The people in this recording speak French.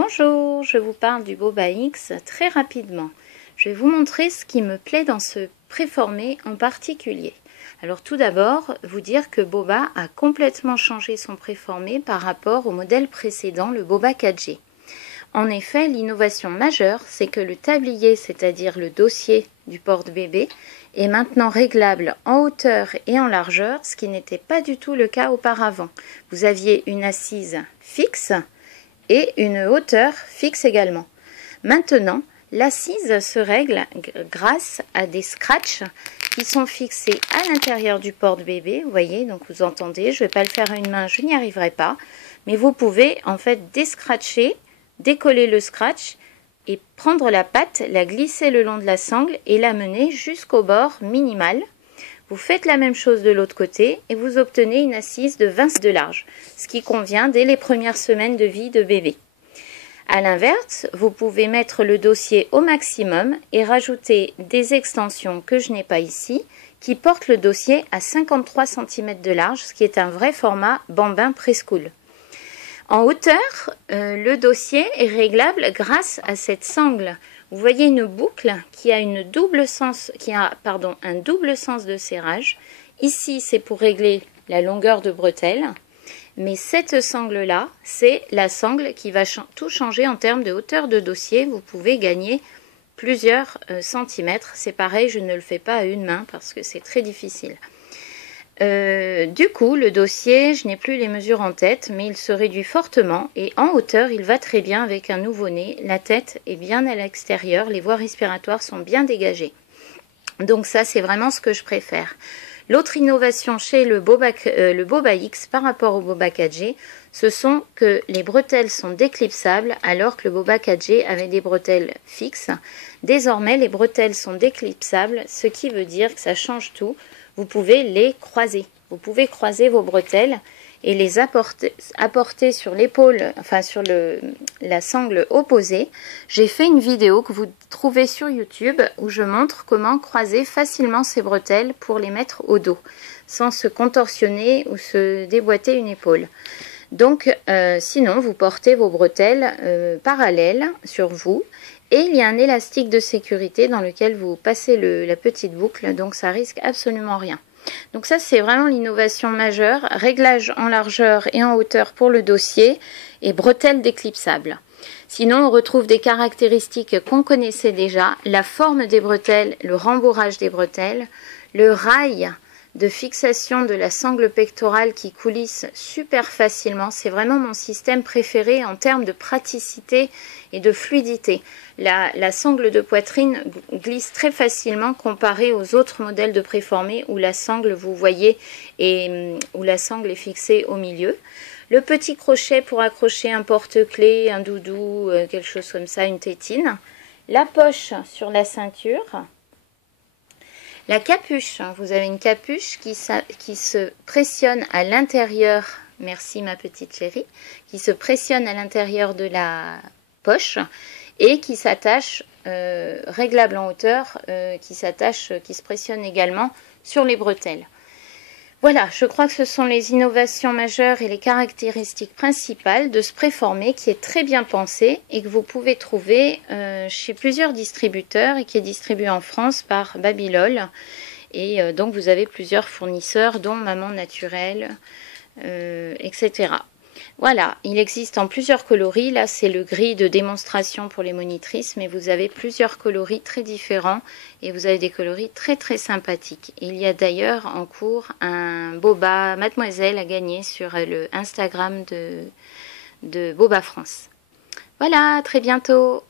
Bonjour, je vous parle du Boba X très rapidement. Je vais vous montrer ce qui me plaît dans ce préformé en particulier. Alors tout d'abord, vous dire que Boba a complètement changé son préformé par rapport au modèle précédent, le Boba 4G. En effet, l'innovation majeure, c'est que le tablier, c'est-à-dire le dossier du porte-bébé, est maintenant réglable en hauteur et en largeur, ce qui n'était pas du tout le cas auparavant. Vous aviez une assise fixe et une hauteur fixe également. Maintenant, l'assise se règle grâce à des scratchs qui sont fixés à l'intérieur du porte-bébé. Vous voyez, donc vous entendez, je ne vais pas le faire à une main, je n'y arriverai pas. Mais vous pouvez en fait déscratcher, décoller le scratch et prendre la patte, la glisser le long de la sangle et la mener jusqu'au bord minimal. Vous faites la même chose de l'autre côté et vous obtenez une assise de 20 cm de large, ce qui convient dès les premières semaines de vie de bébé. A l'inverse, vous pouvez mettre le dossier au maximum et rajouter des extensions que je n'ai pas ici, qui portent le dossier à 53 cm de large, ce qui est un vrai format bambin preschool. En hauteur, le dossier est réglable grâce à cette sangle. Vous voyez une boucle qui a un double sens de serrage. Ici, c'est pour régler la longueur de bretelle. Mais cette sangle-là, c'est la sangle qui va tout changer en termes de hauteur de dossier. Vous pouvez gagner plusieurs centimètres. C'est pareil, je ne le fais pas à une main parce que c'est très difficile. Du coup, le dossier, je n'ai plus les mesures en tête, mais il se réduit fortement et en hauteur, il va très bien avec un nouveau-né. La tête est bien à l'extérieur, les voies respiratoires sont bien dégagées. Donc ça, c'est vraiment ce que je préfère. L'autre innovation chez le Boba X par rapport au Boba 4G, ce sont que les bretelles sont déclipsables alors que le Boba 4G avait des bretelles fixes. Désormais, les bretelles sont déclipsables, ce qui veut dire que ça change tout. Vous pouvez les croiser. Vous pouvez croiser vos bretelles et les apporter sur l'épaule, enfin sur la sangle opposée. J'ai fait une vidéo que vous trouvez sur YouTube où je montre comment croiser facilement ces bretelles pour les mettre au dos, sans se contorsionner ou se déboîter une épaule. Donc, sinon, vous portez vos bretelles parallèles sur vous. Et il y a un élastique de sécurité dans lequel vous passez la petite boucle, donc ça risque absolument rien. Donc ça, c'est vraiment l'innovation majeure, réglage en largeur et en hauteur pour le dossier et bretelles déclipsables. Sinon, on retrouve des caractéristiques qu'on connaissait déjà, la forme des bretelles, le rembourrage des bretelles, le rail de fixation de la sangle pectorale qui coulisse super facilement. C'est vraiment mon système préféré en termes de praticité et de fluidité. La sangle de poitrine glisse très facilement comparé aux autres modèles de préformés où la sangle, vous voyez, où la sangle est fixée au milieu. Le petit crochet pour accrocher un porte-clés, un doudou, quelque chose comme ça, une tétine. La poche sur la ceinture. La capuche, vous avez une capuche qui se pressionne à l'intérieur, merci ma petite chérie, qui se pressionne à l'intérieur de la poche et qui s'attache, réglable en hauteur, qui se pressionne également sur les bretelles. Voilà, je crois que ce sont les innovations majeures et les caractéristiques principales de ce préformé qui est très bien pensé et que vous pouvez trouver chez plusieurs distributeurs et qui est distribué en France par Babylol. Et donc vous avez plusieurs fournisseurs dont Maman Naturelle, etc. Voilà, il existe en plusieurs coloris. Là, c'est le gris de démonstration pour les monitrices, mais vous avez plusieurs coloris très différents et vous avez des coloris très très sympathiques. Il y a d'ailleurs en cours un Boba Mademoiselle à gagner sur le Instagram de Boba France. Voilà, à très bientôt.